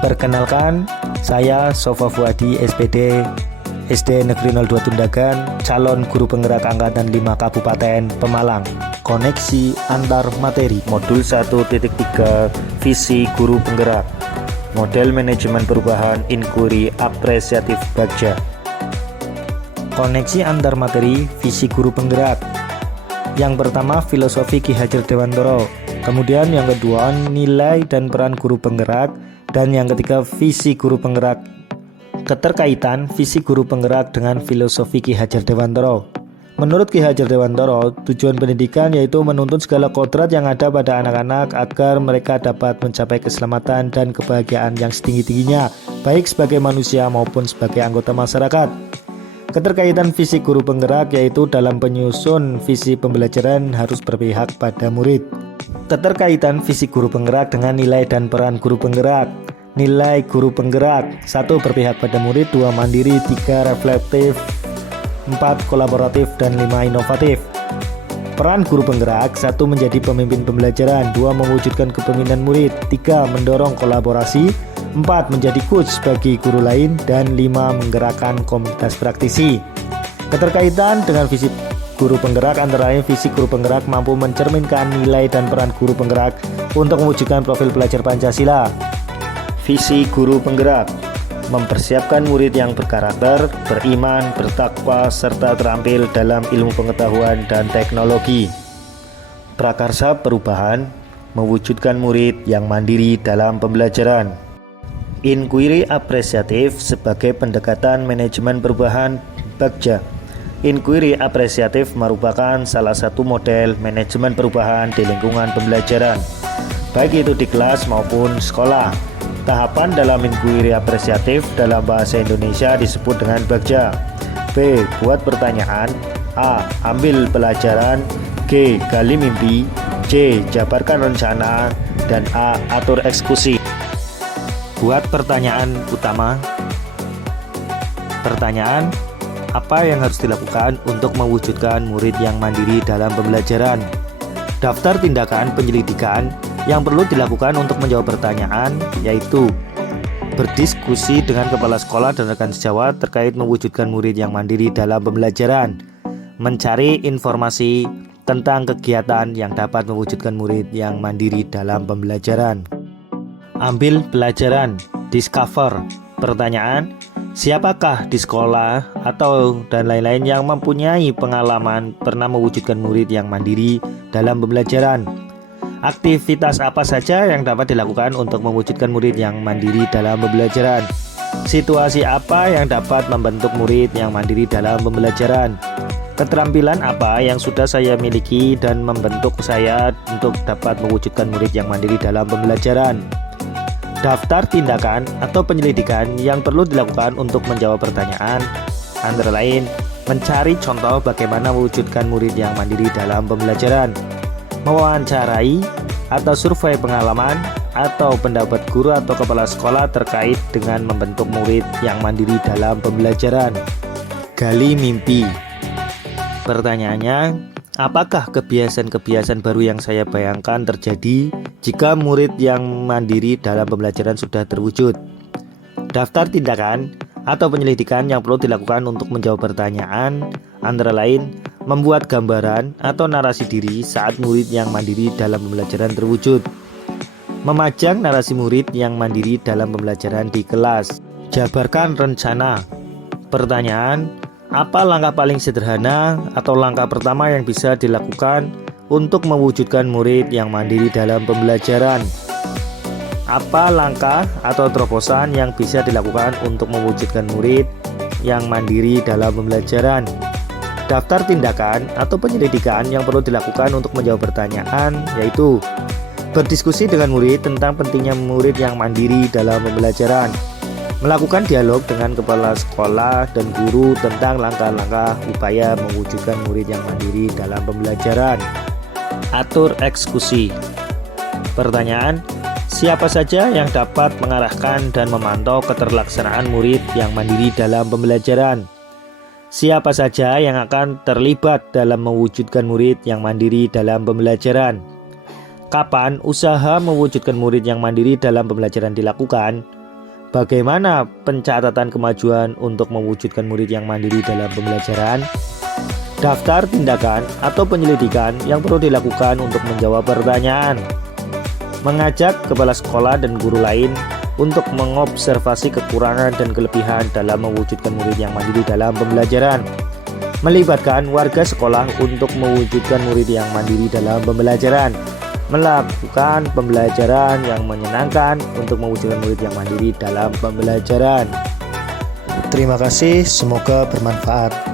Perkenalkan, saya Sofa Fuadi, SPD, SD Negeri 02 Tundagan, calon guru penggerak Angkatan 5 Kabupaten Pemalang. Koneksi antar materi, modul 1.3, visi guru penggerak, model manajemen perubahan, inquiry apresiatif Bagja. Koneksi antar materi, visi guru penggerak. Yang pertama, filosofi Ki Hajar Dewantara. Kemudian yang kedua, nilai dan peran guru penggerak. Dan yang ketiga, visi guru penggerak. Keterkaitan visi guru penggerak dengan filosofi Ki Hajar Dewantara. Menurut Ki Hajar Dewantara, tujuan pendidikan yaitu menuntun segala kodrat yang ada pada anak-anak agar mereka dapat mencapai keselamatan dan kebahagiaan yang setinggi-tingginya, baik sebagai manusia maupun sebagai anggota masyarakat. Keterkaitan visi guru penggerak yaitu dalam penyusun visi pembelajaran harus berpihak pada murid. Keterkaitan visi guru penggerak dengan nilai dan peran guru penggerak. Nilai guru penggerak: 1. Berpihak pada murid, 2. Mandiri, 3. Reflektif, 4. Kolaboratif, dan 5. Inovatif. Peran guru penggerak: 1. Menjadi pemimpin pembelajaran, 2. Mewujudkan kepemimpinan murid, 3. Mendorong kolaborasi, 4. Menjadi coach bagi guru lain, dan 5. Menggerakkan komunitas praktisi. Keterkaitan dengan visi guru penggerak antara lain visi guru penggerak mampu mencerminkan nilai dan peran guru penggerak untuk mewujudkan profil pelajar Pancasila. Visi guru penggerak: mempersiapkan murid yang berkarakter, beriman, bertakwa, serta terampil dalam ilmu pengetahuan dan teknologi. Prakarsa perubahan: mewujudkan murid yang mandiri dalam pembelajaran. Inquiry apresiatif sebagai pendekatan manajemen perubahan Bagja. Inquiry apresiatif merupakan salah satu model manajemen perubahan di lingkungan pembelajaran, baik itu di kelas maupun sekolah. Tahapan dalam inquiry apresiatif dalam bahasa Indonesia disebut dengan Bagja. B. Buat pertanyaan. A. Ambil pelajaran. G. Gali mimpi. C. Jabarkan rencana. Dan A. Atur eksekusi. Buat pertanyaan utama. Pertanyaan: apa yang harus dilakukan untuk mewujudkan murid yang mandiri dalam pembelajaran? Daftar tindakan penyelidikan yang perlu dilakukan untuk menjawab pertanyaan, yaitu berdiskusi dengan kepala sekolah dan rekan sejawat terkait mewujudkan murid yang mandiri dalam pembelajaran, mencari informasi tentang kegiatan yang dapat mewujudkan murid yang mandiri dalam pembelajaran. Ambil pelajaran, discover. Pertanyaan: siapakah di sekolah atau dan lain-lain yang mempunyai pengalaman pernah mewujudkan murid yang mandiri dalam pembelajaran? Aktivitas apa saja yang dapat dilakukan untuk mewujudkan murid yang mandiri dalam pembelajaran? Situasi apa yang dapat membentuk murid yang mandiri dalam pembelajaran? Keterampilan apa yang sudah saya miliki dan membentuk saya untuk dapat mewujudkan murid yang mandiri dalam pembelajaran? Daftar tindakan atau penyelidikan yang perlu dilakukan untuk menjawab pertanyaan, antara lain mencari contoh bagaimana mewujudkan murid yang mandiri dalam pembelajaran, mewawancarai atau survei pengalaman atau pendapat guru atau kepala sekolah terkait dengan membentuk murid yang mandiri dalam pembelajaran. Gali mimpi. Pertanyaannya, apakah kebiasaan-kebiasaan baru yang saya bayangkan terjadi jika murid yang mandiri dalam pembelajaran sudah terwujud? Daftar tindakan atau penyelidikan yang perlu dilakukan untuk menjawab pertanyaan, antara lain membuat gambaran atau narasi diri saat murid yang mandiri dalam pembelajaran terwujud, memajang narasi murid yang mandiri dalam pembelajaran di kelas, jabarkan rencana. Pertanyaan: apa langkah paling sederhana atau langkah pertama yang bisa dilakukan untuk mewujudkan murid yang mandiri dalam pembelajaran? Apa langkah atau terobosan yang bisa dilakukan untuk mewujudkan murid yang mandiri dalam pembelajaran? Daftar tindakan atau penyelidikan yang perlu dilakukan untuk menjawab pertanyaan, yaitu berdiskusi dengan murid tentang pentingnya murid yang mandiri dalam pembelajaran, melakukan dialog dengan kepala sekolah dan guru tentang langkah-langkah upaya mewujudkan murid yang mandiri dalam pembelajaran. Atur eksekusi. Pertanyaan: siapa saja yang dapat mengarahkan dan memantau keterlaksanaan murid yang mandiri dalam pembelajaran? Siapa saja yang akan terlibat dalam mewujudkan murid yang mandiri dalam pembelajaran? Kapan usaha mewujudkan murid yang mandiri dalam pembelajaran dilakukan? Bagaimana pencatatan kemajuan untuk mewujudkan murid yang mandiri dalam pembelajaran? Daftar tindakan atau penyelidikan yang perlu dilakukan untuk menjawab pertanyaan. Mengajak kepala sekolah dan guru lain untuk mengobservasi kekurangan dan kelebihan dalam mewujudkan murid yang mandiri dalam pembelajaran. Melibatkan warga sekolah untuk mewujudkan murid yang mandiri dalam pembelajaran. Melakukan pembelajaran yang menyenangkan untuk mewujudkan murid yang mandiri dalam pembelajaran. Terima kasih, semoga bermanfaat.